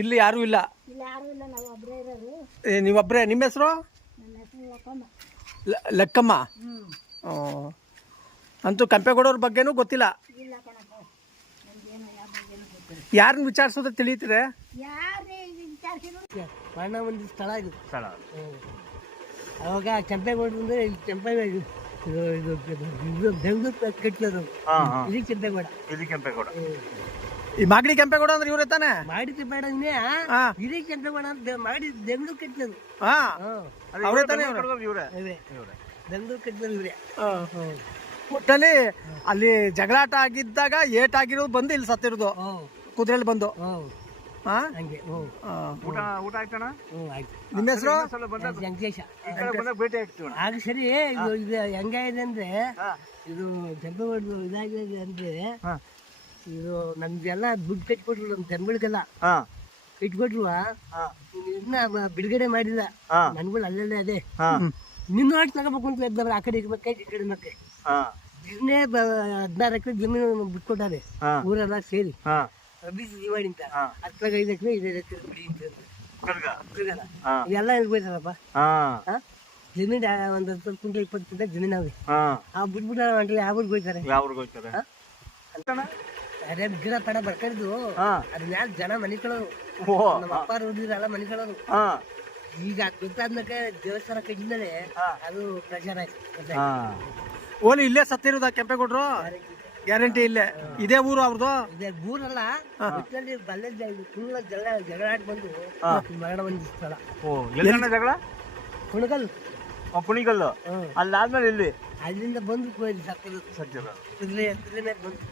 ಇಲ್ಲಿ ಯಾರೂ ಇಲ್ಲ. ಯಾರು ಇಲ್ಲ, ನಾವು ಒಬ್ಬರೇ ಇರೋದು. ನೀವೊಬ್ಬರೇ? ನಿಮ್ಮ ಹೆಸರು? ನನ್ನ ಹೆಸರು ಲಕ್ಕಮ್ಮ. ಲೆಕ್ಕಮ್ಮ. ಅಂತೂ ಕೆಂಪೇಗೌಡವ್ರ ಬಗ್ಗೆನೂ ಗೊತ್ತಿಲ್ಲ. ಇಲ್ಲ ಕಣಪ್ಪ, ನಮ್ಗೇನು ಯಾವ ಬಗ್ಗೆನೂ ಗೊತ್ತಿಲ್ಲ. ಯಾರನ್ನ ವಿಚಾರಿಸೋದು ತಿಳಿಯುತ್ತದೆ? ಯಾರೇ ವಿಚಾರಿಸಿದ್ರು ಮರಣ ಒಂದು ಸ್ಥಳ ಇದು. ಅವಾಗ ಕೆಂಪೇಗೌಡರು ಕೆಂಪೇಗೌಡ ಇದು ಬೆಂಗಳೂರು ಕಟ್ಟಿರೋದು. ಇದು ಕೆಂಪೇಗೌಡ. ಇದು ಕೆಂಪೇಗೌಡ. ಈ ಮಾಗಡಿ ಕೆಂಪೇಗೌಡ ಅಂದ್ರೆ ಇವ್ರೆ ತಾನೆ? ಮಾಡಿದ ಬೇಡ ಇದೇ ಕೆಂಪೇಗೌಡ ಅಂತ ಮಾಡಿ ಬೆಂಗಳೂರು ಕಟ್ಟಿರೋದು. ಅವರೇ ತಾನೆ? ಬೆಂಗಳೂರು ಕಟ್ಟಿರೋದು ಇವರೇ. ಒಟ್ಟಲ್ಲಿ ಅಲ್ಲಿ ಜಗಳಾಟ ಆಗಿದ್ದಾಗ ಏಟ್ ಆಗಿರೋದು ಬಂದು ಇಲ್ಲಿ ಸತ್ತಿರೋದು ಕುದುರೆಯಲ್ಲಿ ಬಂದು. ಹಂಗೆ. ಊಟ ಆಯ್ತಣ್ಣ? ನಿಮ್ಮ ಹೆಸರು? ವೆಂಕಟೇಶ. ಭೇಟಿ ಆಗ್ತೀವಿ ಆಗ ಸರಿ. ಇದು ಹೆಂಗಾಗಿದೆ ಅಂದ್ರೆ, ಇದು ಕೆಂಪೇಗೌಡರು ಇದಾಗಿದೆ ಅಂದ್ರೆ, ಇದು ನಮ್ಗೆಲ್ಲ ದುಡ್ಡು ಕಟ್ಕೊಟ್ರು, ನಮ್ಮ ಜನಗಳಿಗೆಲ್ಲ ಇಟ್ಕೊಟ್ರು. ಇನ್ನ ಬಿಡುಗಡೆ ಮಾಡಿಲ್ಲ. ನನ್ಗಳು ಅಲ್ಲಲ್ಲೇ ಅದೇ ನಿನ್ನ ಆಟ ತಗೋಬೇಕು ಅಂತ ಇದ್ದವ್ರು. ಆ ಕಡೆ ಇರ್ಬೇಕೆ, ಈ ಕಡೆ ಇರ್ಬೇಕೆ. ಇದನ್ನೇ 16 ಎಕರೆ ಜಮೀನು ಬಿಟ್ಕೊಟ್ಟಾರೆ ಊರೆಲ್ಲ ಸೇರಿ. ಮಾಡಿ ಅಂತ 15 ಎಕರೆ 5 ಎಕರೆ ಬಿಡಿ ಅಂತ ಎಲ್ಲ ಎಲ್ಬೋಯ್ತಾರಪ್ಪ. ಜಮೀನ್ ಒಂದ್ 10 ಕ್ವಿಂಟಲ್ 20 ಕ್ವಿಂಟಲ್ ಜಮೀನ್ ಅವೆ. ಬಿಟ್ಬಿಟ್ಟ ಯಾವ್ರಿಗೆ ಹೋಯ್ತಾರೆ? ಅದೇ ಗಿಡ ಪಡ ಬರ್ಕರಿದ್ದು ಅದ್ರ ಮ್ಯಾಲ ಜನ ಮನಿಕೊಳ್ಳೋದು. ನಮ್ಮ ಅಪ್ಪ ಹೋದಿರಲ್ಲ ಮನಿಕೊಳ್ಳೋದು. ಈಗ ಗೊತ್ತಾದ್ಮೇಲೆ ದೇವಸ್ಥಾನ ಕಟ್ಟಿದ್ಮೇಲೆ ಅದು ಪ್ರಚಾರ ಆಯ್ತು. ಓಲಿ ಇಲ್ಲೇ ಸತ್ತಿರೋದ ಕೆಂಪೇಗೌಡರು? ಗ್ಯಾರಂಟಿ ಇಲ್ಲೇ. ಇದೇ ಊರು ಅವ್ರದ್ದು? ಇದೇ ಊರಲ್ಲ, ಬಲ್ಲೆ ಫುಲ್ ಜಗಳಾಟ ಬಂದು ಮರಣ ಬಂದ ಸ್ಥಳ. ಜಗಳ? ಕುಣಗಲ್. ಕುಣಿಗಲ್ಲು. ಅಲ್ಲಾದ್ಮೇಲೆ ಇಲ್ಲಿ ಅಲ್ಲಿಂದ ಬಂದು ಸತ್ತಿರೋದು. ಕುದುರೆ ಮೇಲೆ ಬಂದು.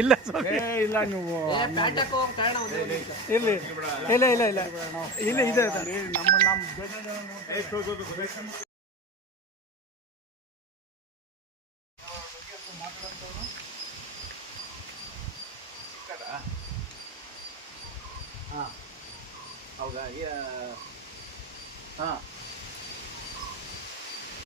ಇಲ್ಲ ಇಲ್ಲ ನೀವು ಇಲ್ಲಿ ಇಲ್ಲ ಇಲ್ಲ ಇಲ್ಲ ಇಲ್ಲ ಇದೆ ಹೌದಾ?